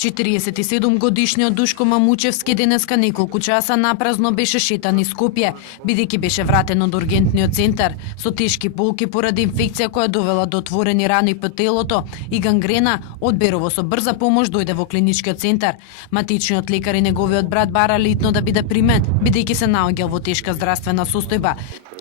47 годишниот Душко Мамучевски денеска неколку часа напразно беше шетан из Скопје, бидејќи беше вратен од ургентниот центар со тешки болки поради инфекција која довела до отворени рани по телото и гангрена. Од Берово со брза помош дојде во клиничкиот центар. Матичниот лекар и неговиот брат барале итно да биде примен, бидејќи се наоѓал во тешка здравствена состојба.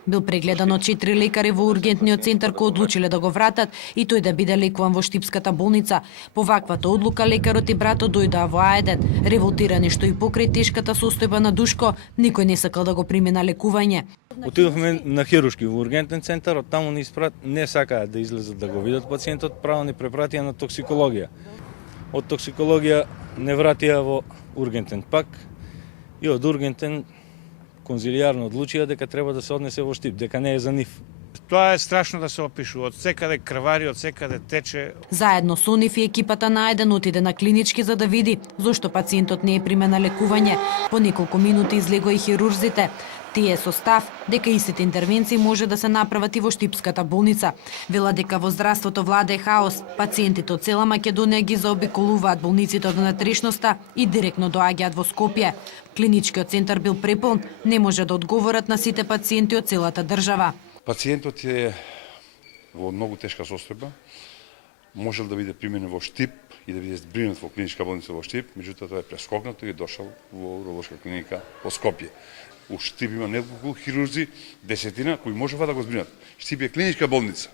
Бил прегледан од 4 лекари во ургентниот центар кои одлучиле да го вратат и тој да биде лекуван во Штипската болница. По ваквата одлука лекарот и братот дојдоа во Аеден, револтирани што и покрај тешката состојба на Душко, никој не сакал да го приме на лекување. Отидовме на хируршки во ургентен центар, од таму не сакаа да излезат да го видат пациентот, право ни препратија на токсикологија. Од токсикологија не вратија во ургентен пак и од ургентен конзилијарно одлучија дека треба да се однесе во Штип, дека не е за нив. Тоа е страшно да се опишува, од секаде крвари, од секаде тече. Заедно со нив и екипата на Аеден отиде на клинички за да види зошто пациентот не е примен на лекување. По неколку минути излегоа и хирурзите. Тие со став дека истите интервенции може да се направат и во Штипската болница. Вела дека во здравството владее хаос. Пациентите од цела Македонија ги заобиколуваат болниците од внатрешноста и директно доаѓаат во Скопје. Клиничкиот центар бил препун, не може да одговорат на сите пациенти од целата држава. Пациентот е во многу тешка состојба, можел да биде применен во Штип и да биде збринат во клиничка болница во Штип, меѓутоа тоа е прескокнато и дошол во уролошка клиника во Скопје. У Штип има неколку хирурзи, 10 кои можева да го збринат. Штип е клиничка болница.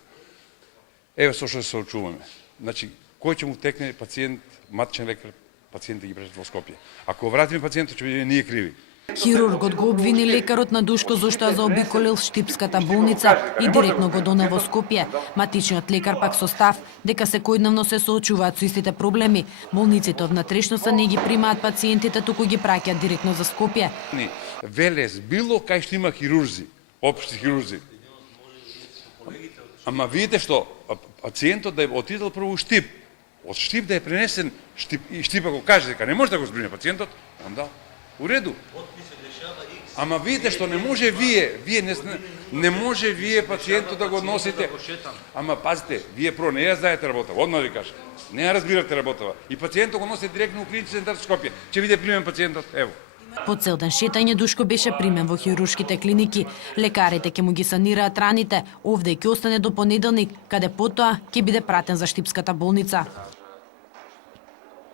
Еве со што се очуваме. Значи, кој ќе му текне пациент, матичен лекар, пациентите ги прешат во Скопје. Ако вратиме пациентот, ќе бидеме ние криви. Хирургот го обвини лекарот на Душко зашто ја заобиколил Штипската болница и директно го донел во Скопје. Матичниот лекар пак со став дека секојдневно се соочуваат со истите проблеми. Болниците од внатрешноста не ги примаат пациентите, туку ги праќаат директно за Скопје. Велес, било кај што има хирурзи, општи хирурзи. Ама видите што, пациентот да е отидел прво у Штип, од Штип да е пренесен, Штип ако каже дека не може да го збрине пациентот, онда у реду. Ама видите што не може не може вие пациентот да го носите. Ама пазите, вие прво не ја знаете работава, одма ви кажа. Не ја разбирате работава. И пациентот го носите директно у клиничен центар Скопје. Ќе биде примен пациентот, ево. По цел ден шетање Душко беше примен во хируршките клиники. Лекарите ќе му ги санираат раните. Овде ќе остане до понеделник, каде потоа ќе биде пратен за Штипската болница.